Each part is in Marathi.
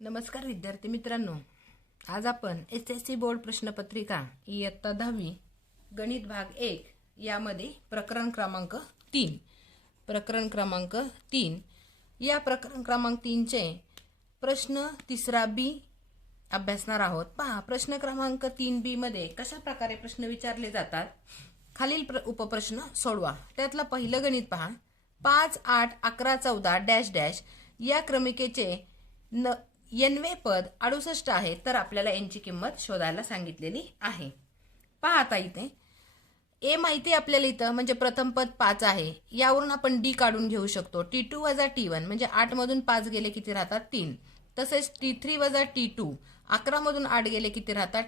नमस्कार विद्यार्थी मित्रांनो, आज आपण SSC बोर्ड प्रश्नपत्रिका इयत्ता 10वी गणित भाग 1 यामध्ये प्रकरण क्रमांक 3 या प्रकरण क्रमांक 3 चे प्रश्न तिसरा बी अभ्यासणार आहोत। पहा, प्रश्न क्रमांक 3B मध्ये कशा प्रकारे प्रश्न विचारले जातात। खालील उपप्रश्न सोडवा। त्यातला पहिलं गणित पहा, 5 8 11 14 डॅश डॅश या क्रमिकेचे n वे पद 68 आहे, तर आपल्याला n ची किंमत शोधायला सांगितलेली आहे। पहा, आता इथे a माहिती आपल्याला इथं म्हणजे प्रथम पद 5 आहे, यावरून आपण d काढून घेऊ शकतो। t2 वजा t1 म्हणजे 8 मधून 5 गेले किती राहतात 3। तसेच t3 वजा t2 11 मधून 8 गेले किती राहतात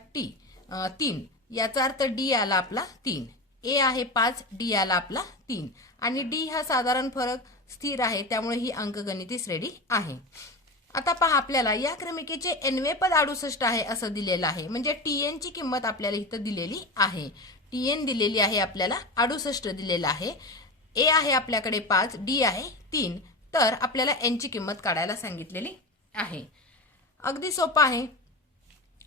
3। याचा अर्थ d आला आपला 3। a आहे 5, d आला आपला 3 आणि d हा साधारण फरक स्थिर आहे, त्यामुळे ही अंकगणिती श्रेणी आहे। आता पहा, आपल्याला या क्रमिकेचे n वे पद 68 आहे असं दिलेलं आहे, म्हणजे tn ची किंमत आपल्याला इथं दिलेली आहे। tn दिलेली आहे आपल्याला 68 दिलेला आहे। a आहे आपल्याकडे 5, d आहे 3, तर आपल्याला n ची किंमत काढायला सांगितलेली आहे। अगदी सोपं आहे।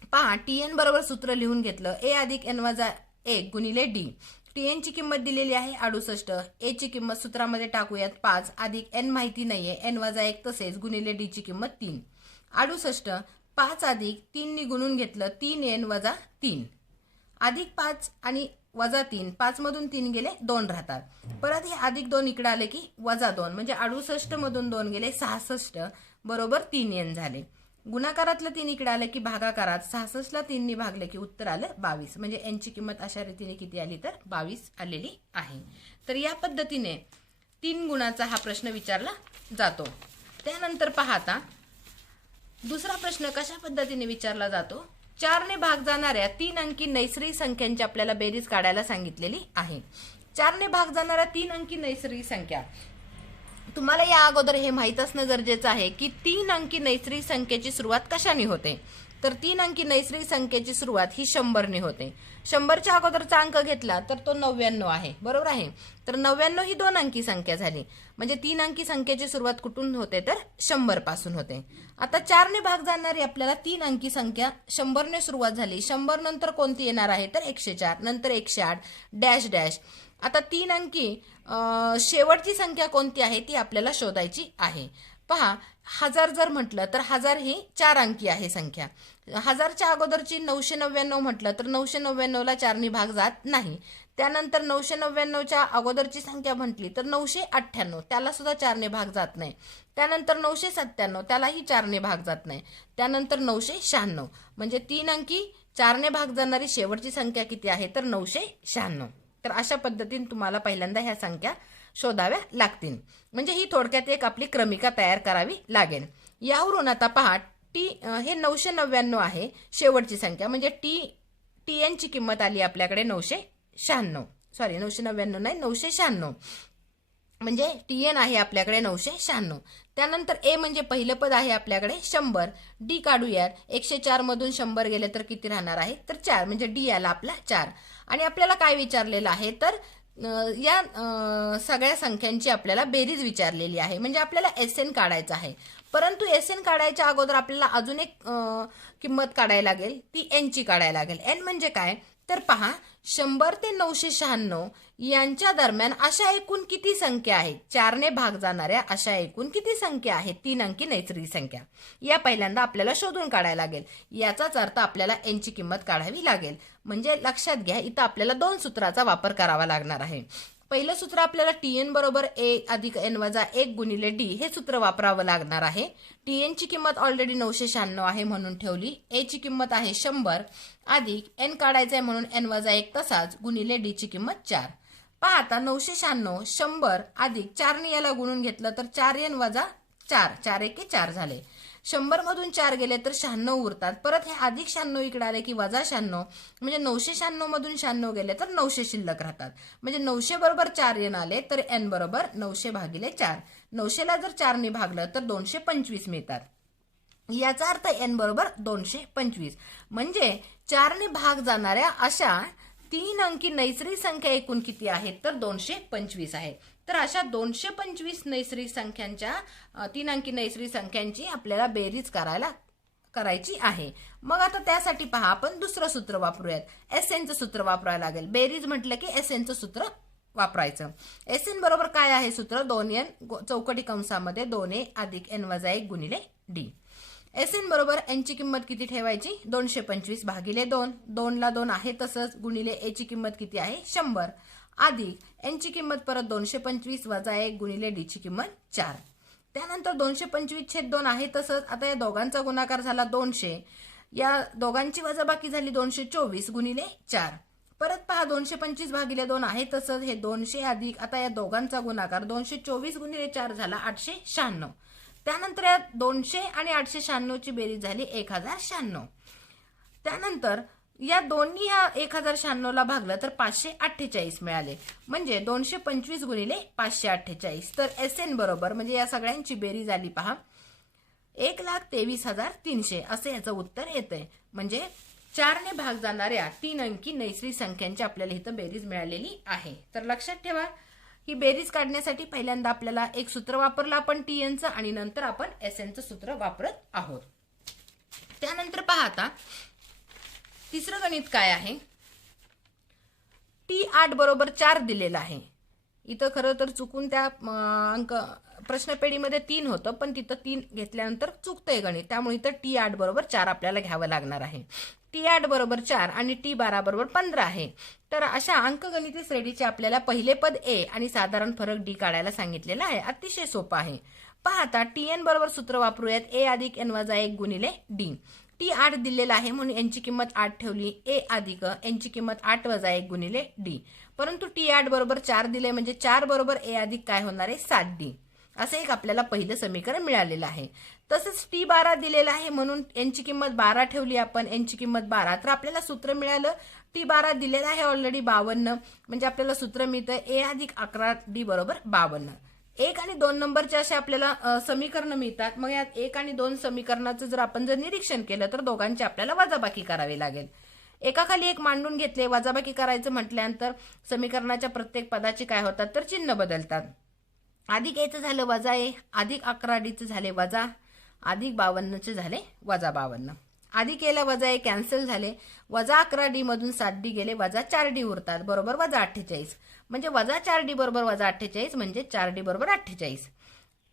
पहा, tn बरोबर सूत्र लिहून घेतलं, a अधिक n वजा 1 गुणिले d। tn ची किंमत दिलेली आहे 68, a ची किंमत सूत्रामध्ये टाकूयात 5 अधिक n माहिती नाहीये n वजा 1 तसेच गुणिले d ची किंमत 3। 68 5 अधिक 3 नी गुणून घेतलं 3n वजा 3 अधिक 5 आणि वजा 3, 5 मधून 3 गेले 2 राहतात। परत हे अधिक 2 इकडे आले की वजा 2 म्हणजे 68 मधून 2 गेले 66 बरोबर 3n झाले। गुणाकारातलं 3 इकडे आलं की भागाकारात 66 ला 3 नी भागले की उत्तर आलं 22, म्हणजे n ची किंमत अशा रीतीने किती आली तर 22 आलेली आहे। तर या पद्धतीने 3 गुणाचा हा प्रश्न विचारला जातो। त्यानंतर पहा, आता दुसरा प्रश्न कशा पद्धतीने विचारला जातो। 4 ने भाग जाणाऱ्या 3 अंकी नैसर्गिक संख्यांची आपल्याला बेरीज काढायला सांगितलेली आहे। 4 ने भाग जाणाऱ्या 3 अंकी नैसर्गिक संख्या, तुम्हाला या अगोदर हे माहित असणं गरजेचं आहे की 3 अंकी नैसर्गिक संख्येची सुरुवात कशाने होते। तर 3 अंकी नैसर्गिक संख्येची सुरुवात ही 100 ने होते। 100च्या अगोदरचा अंक घेतला तर तो 99 आहे, बरोबर आहे। तर 99 ही 2 अंकी संख्या झाली, म्हणजे 3 अंकी संख्येची सुरुवात कुठून होते तर 100 पासून होते। आता 4 ने भाग जाणारी आपल्याला 3 अंकी संख्या 100 ने सुरुवात झाली, 100 नंतर कोणती येणार आहे तर 104, नंतर 108 डॅश डॅश। आता 3 अंकी शेवटची संख्या कोणती आहे ती आपल्याला शोधायची आहे। पहा, 1000 जर म्हटलं तर 1000 ही 4 अंकी आहे संख्या। 1000च्या अगोदरची 999 म्हटलं तर 999 ला 4 ने भाग जात नाही। त्यानंतर 999च्या अगोदरची संख्या म्हटली तर 998, त्याला सुद्धा 4 ने भाग जात नाही। त्यानंतर 997, त्यालाही 4 ने भाग जात नाही। त्यानंतर 996, म्हणजे 3 अंकी 4 ने भाग जाणारी शेवटची संख्या किती आहे तर 996। तर अशा पद्धतीने तुम्हाला पहिल्यांदा ह्या संख्या शोधाव्या लागतील, म्हणजे ही थोडक्यात एक आपली क्रमिका तयार करावी लागेल। यावरून आता पहा, हे 999 आहे शेवटची संख्या, म्हणजे tn ची किंमत आली आपल्याकडे 996, सॉरी 999 नाही 996, म्हणजे tn आहे आपल्याकडे 996। त्यानंतर a म्हणजे पहिलं पद आहे आपल्याकडे 100, d काढूयात, 104 मधून 100 गेले तर किती राहणार आहे तर 4, म्हणजे d आला आपला 4। आणि आपल्याला काय विचारलेलं आहे तर या सगळ्या संख्यांची आपल्याला बेरीज विचारलेली आहे, म्हणजे आपल्याला SN काढायचं आहे। परंतु SN काढायच्या अगोदर आपल्याला अजून एक किंमत काढायला लागेल, ती n ची काढायला लागेल। n म्हणजे काय तर पहा, 100 ते 996 यांच्या दरम्यान अशा एकूण किती संख्या आहेत, 4 ने भाग जाणाऱ्या अशा एकूण किती संख्या आहेत 3 अंकी नैसर्गिक संख्या, या पहिल्यांदा आपल्याला शोधून काढायला लागेल। याचाच अर्थ आपल्याला n ची किंमत काढावी लागेल। म्हणजे लक्षात घ्या, इथं आपल्याला 2 सूत्राचा वापर करावा लागणार आहे। पहिलं सूत्र आपल्याला tn बरोबर a अधिक n वजा 1 गुणिले d हे सूत्र वापरावं लागणार आहे। tn ची किंमत ऑलरेडी 996 आहे म्हणून ठेवली, a ची किंमत आहे 100 अधिक n काढायचं आहे म्हणून n वजा 1 तसाच गुणिले d ची किंमत 4। पहा, आता 996 100 अधिक 4 ने याला गुणून घेतलं तर 4n वजा 4, 4 एके 4 झाले। 100 मधून 4 गेले तर 96 उरतात, परत हे अधिक 96 इकडे आले की वजा 96, म्हणजे 996 मधून 96 गेले तर 900 शिल्लक राहतात, म्हणजे 900 बरोबर 4n आले तर n बरोबर 900 भागिले 4, 900 ला जर 4 ने भागलं तर 225 मिळतात। याचा अर्थ n बरोबर 225, म्हणजे 4 ने भाग जाणाऱ्या अशा 3 अंकी नैसर्गिक संख्या एकूण किती आहेत तर 225 आहे। तर अशा 225 नैसर्गिक संख्यांच्या 3 अंकी नैसर्गिक संख्यांची आपल्याला बेरीज करायला करायची आहे। मग आता त्यासाठी पहा आपण दुसरं सूत्र वापरूयात, SNचं सूत्र वापरायला लागेल। बेरीज म्हटलं की SNचं सूत्र वापरायचं। SN बरोबर काय आहे सूत्र, 2n चौकटी कंसामध्ये 2a अधिक n वजा 1 गुणिले d। SN बरोबर n ची किंमत किती ठेवायची, 225 भागिले 2, 2 ला 2 आहे तसंच, गुणिले a ची किंमत किती आहे 100, अधिक n ची किंमत परत 225 वजा 1 गुणिले d ची किंमत 4। त्यानंतर 225/2 आहे तसंच, आता या दोघांचा गुणाकार झाला 200, या दोघांची वजाबाकी झाली 224 गुणिले 4। परत पहा 225 भागिले 2 आहे तसंच, हे 200 अधिक आता या दोघांचा गुणाकार 224 गुणिले 4 झाला 896। त्यानंतर या 200 आणि 896 ची बेरीज झाली 1096। त्यानंतर या दोन्ही ह्या 1096 ला भागलं तर 548 मिळाले, म्हणजे 225 गुणिले 548। तर SN बरोबर म्हणजे या सगळ्यांची बेरीज आली पहा 1,23,300 असे याचं उत्तर येतंय। म्हणजे 4 ने भाग जाणाऱ्या 3 अंकी नैसर्गिक संख्यांची आपल्याला इथं बेरीज मिळालेली आहे। तर लक्षात ठेवा, ही बेरीज काढण्यासाठी पहिल्यांदा आपल्याला एक सूत्र वापरलं आपण TNचं, आणि नंतर आपण SNचं सूत्र वापरत आहोत। त्यानंतर पहा आता तिसरं गणित काय आहे, T8 बरोबर 4 दिलेला आहे। इथं खरं तर चुकून त्या अंक प्रश्नपेढीमध्ये 3 होतं, पण तिथं 3 घेतल्यानंतर चुकतंय गणित, त्यामुळे इथं T8 बरोबर 4 आपल्याला घ्यावं लागणार आहे। T8 बरोबर 4 आणि T12 बरोबर 15 आहे। तर अशा अंकगणिती श्रेणीचे आपल्याला पहिले पद A आणि साधारण फरक D काढायला सांगितलेला आहे। अतिशय सोपं आहे। पहा आता TN बरोबर सूत्र वापरूयात, a अधिक n वजा 1 गुणिले d। T8 दिलेला आहे म्हणून n ची किंमत 8 ठेवली, a अधिक n ची किंमत 8 वजा 1 गुणिले d। परंतु T8 बरोबर 4 दिले, म्हणजे 4 बरोबर a अधिक काय होणार आहे 7d, असं एक आपल्याला पहिलं समीकरण मिळालेलं आहे। तसंच T12 दिलेला आहे म्हणून n ची किंमत 12 ठेवली आपण, n ची किंमत 12, तर आपल्याला सूत्र मिळालं T12 दिलेला आहे ऑलरेडी 52, म्हणजे आपल्याला सूत्र मिळतं a अधिक 11d बरोबर 52। 1 आणि 2 नंबरचे असे आपल्याला समीकरण मिळतात। मग यात 1 आणि 2 समीकरणाचं जर आपण निरीक्षण केलं तर दोघांची आपल्याला वजाबाकी करावी लागेल। एकाखाली एक मांडून घेतले, वजाबाकी करायचं म्हटल्यानंतर समीकरणाच्या प्रत्येक पदाची काय होतात तर चिन्ह बदलतात। अधिक एचं झालं वजा ए, अधिक 11डीचं झाले वजा, अधिक 52चे झाले वजा 52। अधिक एला वजा ए कॅन्सल झाले, वजा 11d मधून 7d गेले, वजा 4d उरतात बरोबर वजा 48, म्हणजे वजा 4d बरोबर वजा 48, म्हणजे 4d बरोबर 48।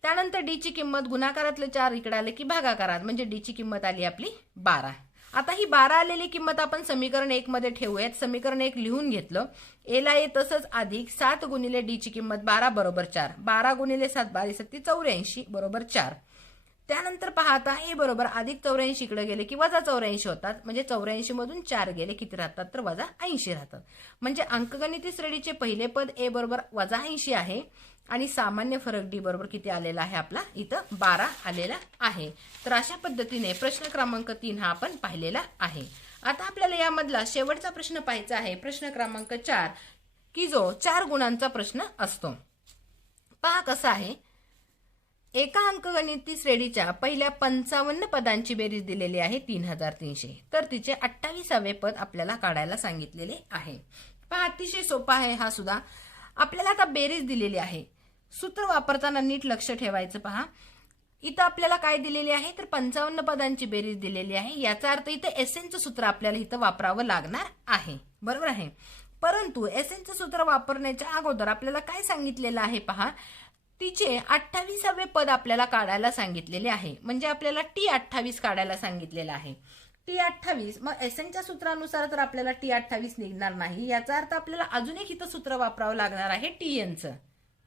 त्यानंतर d ची किंमत गुणाकारातले 4 इकडे आले की भागाकारात, म्हणजे d ची किंमत आली आपली 12। आता ही 12 आलेली किंमत आपण समीकरण 1 मध्ये ठेवूयात। समीकरण 1 लिहून घेतलं, ए ला ए तसंच अधिक 7 गुणिले d ची किंमत 12 बरोबर 4, 12 गुणिले 7 12 84 बरोबर 4। त्यानंतर पहा आता ए बरोबर अधिक 84 इकडे गेले की वजा 84 होतात, म्हणजे 84 मधून 4 गेले किती राहतात तर वजा 80 राहतात। म्हणजे अंकगणिती श्रेणीचे पहिले पद ए बरोबर वजा 80 आहे, आणि सामान्य फरक डी बरोबर किती आलेला आहे आपला इथं 12 आलेला आहे। तर अशा पद्धतीने प्रश्न क्रमांक 3 हा आपण पाहिलेला आहे। आता आपल्याला यामधला शेवटचा प्रश्न पाहायचा आहे, प्रश्न क्रमांक 4, की जो 4 गुणांचा प्रश्न असतो। पहा कसा आहे, एका अंकगणिती श्रेणीच्या पहिल्या 55 पदांची बेरीज दिलेली आहे 3300, तर तिचे 28वे पद आपल्याला काढायला सांगितलेले आहे। पहा अतिशय सोपा आहे हा सुद्धा। आपल्याला आता बेरीज दिलेली आहे, सूत्र वापरताना नीट लक्ष ठेवायचं। पहा इथं आपल्याला काय दिलेली आहे तर 55 पदांची बेरीज दिलेली आहे, याचा अर्थ इथं SNचं सूत्र आपल्याला इथं वापरावं लागणार आहे, बरोबर आहे। परंतु SNचं सूत्र वापरण्याच्या अगोदर आपल्याला काय सांगितलेलं आहे पहा, तिचे 28वे पद आपल्याला काढायला सांगितलेले आहे, म्हणजे आपल्याला T28 काढायला सांगितलेलं आहे। T28 मग SNच्या सूत्रानुसार तर आपल्याला T28 निघणार नाही, याचा अर्थ आपल्याला अजून एक इथं सूत्र वापरावं लागणार आहे TNचं,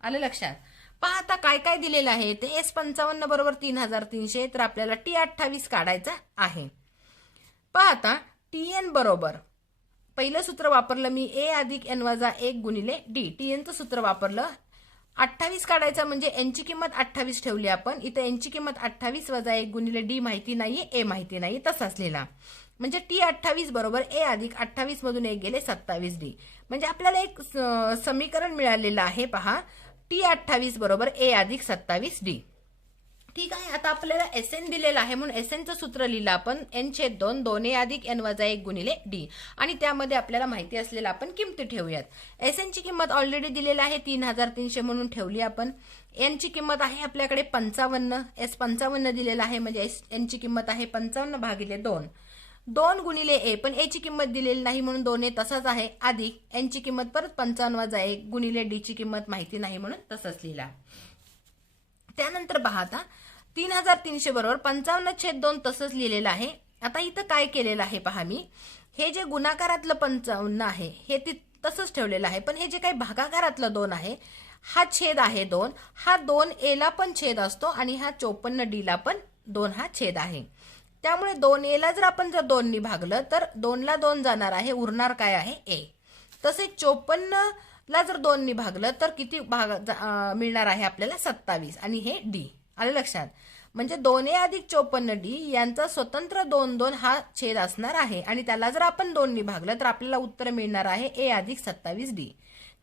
आलं लक्षात। पहा आता काय काय दिलेलं आहे ते S55 बरोबर 3300, तर आपल्याला T28 काढायचा आहे। पहा आता TN बरोबर पहिलं सूत्र वापरलं मी, a अधिक n वजा 1 गुणिले d। TNचं सूत्र वापरलं, 28 काढायचा म्हणजे n ची किंमत 28 ठेवली आपण, इथे n ची किंमत 28 वजा 1 गुणिले d माहिती नाहीये, a माहिती नाही, तसाच लिहिला, म्हणजे T28 बरोबर a अधिक 28 मधून 1 गेले 27d, म्हणजे आपल्याला एक समीकरण मिळालेलं आहे। पहा T28 बरोबर a अधिक 27d, ठीक आहे. आता आपल्याला SN दिलेलं आहे म्हणून SNचं सूत्र लिहिलं आपण n/2 2a अधिक n वजा 1 गुणिले d आणि त्यामध्ये आपल्याला माहिती असलेलं आपण किमती ठेवूयात. SN ची किंमत ऑलरेडी दिलेली आहे 3300 म्हणून ठेवली आपण. n ची किंमत आहे आपल्याकडे 55, S 55 दिलेला आहे म्हणजे n ची किंमत आहे 55 भागिले 2. 2 गुणिले a, पण a ची किंमत दिलेली नाही म्हणून 2a तसाच आहे, अधिक n ची किंमत परत 55 वजा 1 गुणिले d ची किंमत माहिती नाही म्हणून तसंच लिहिला. त्यानंतर पहा आता 3300 बरोबर 55/2 तसंच लिहिलेलं आहे. आता इथं काय केलेलं आहे पहा, मी हे जे गुणाकारातलं 55 आहे हे तसंच ठेवलेलं आहे, पण हे जे काही भागाकारातलं 2 आहे हा छेद आहे 2, हा 2a ला पण छेद असतो आणि हा 54d ला पण 2 हा छेद आहे. त्यामुळे 2a ला जर आपण 2 ने भागलं तर 2 ला 2 जाणार आहे, उरणार काय आहे a. तसेच 54 ला जर 2 ने भागलं तर किती मिळणार आहे आपल्याला 27 आणि हे d. आलं लक्षात. म्हणजे 2a अधिक 54d यांचा स्वतंत्र 2 हा छेद असणार आहे आणि त्याला जर आपण 2 ने भागलं तर आपल्याला उत्तर मिळणार आहे a अधिक 27d.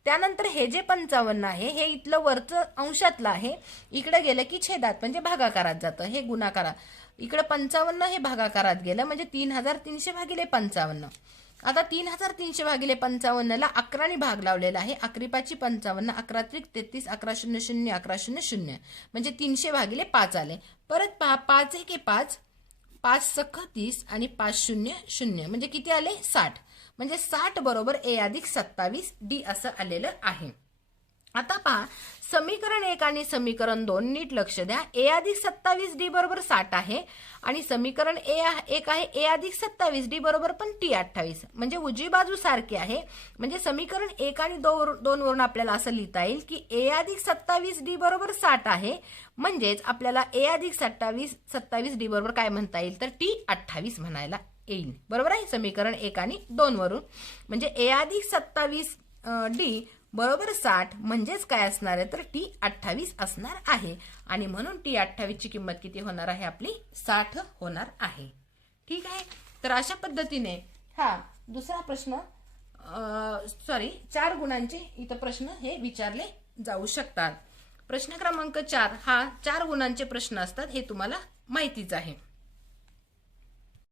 त्यानंतर हे जे 55 आहे हे इथलं वरचं अंशातलं आहे, इकडे गेलं की छेदात म्हणजे भागाकारात जातं, हे गुणाकारात. इकडे 55 हे भागाकारात गेलं म्हणजे 3300 भागिले 55. आता 3300 भागिले 55 ला 11 ने भाग लावलेला आहे. 11×5 = 55, 11×3 = 33, 11×0 = 11×0 म्हणजे 300 भागिले 5 आले. परत पहा 5×1 = 5, 5×6 = 30 आणि 5×0 म्हणजे किती आले 60. म्हणजे 60 बरोबर a अधिक 27d असं आलेलं आहे. आता पहा समीकरण 1 आणि समीकरण 2 नीट लक्ष द्या. a अधिक 27d बरोबर 60 आहे आणि समीकरण 1 आहे a अधिक 27d बरोबर पण t 28 म्हणजे उजवी बाजू सारखी आहे. म्हणजे समीकरण 1 आणि 2 वरून आपल्याला असं लिहिता येईल की a अधिक 27d बरोबर 60 आहे, म्हणजेच आपल्याला a अधिक 27d बरोबर काय म्हणता येईल तर t 28 म्हणायला येईल. बरोबर आहे समीकरण 1 आणि 2 वरून. म्हणजे a अधिक 27d बरोबर 60 म्हणजेच काय असणार आहे तर t 28 असणार आहे आणि म्हणून t 28 ची किंमत किती होणार आहे आपली 60 होणार आहे. ठीक आहे. तर अशा पद्धतीने हा दुसरा प्रश्न 4 गुणांचे इथं प्रश्न हे विचारले जाऊ शकतात. प्रश्न क्रमांक 4 हा 4 गुणांचे प्रश्न असतात हे तुम्हाला माहितीच आहे.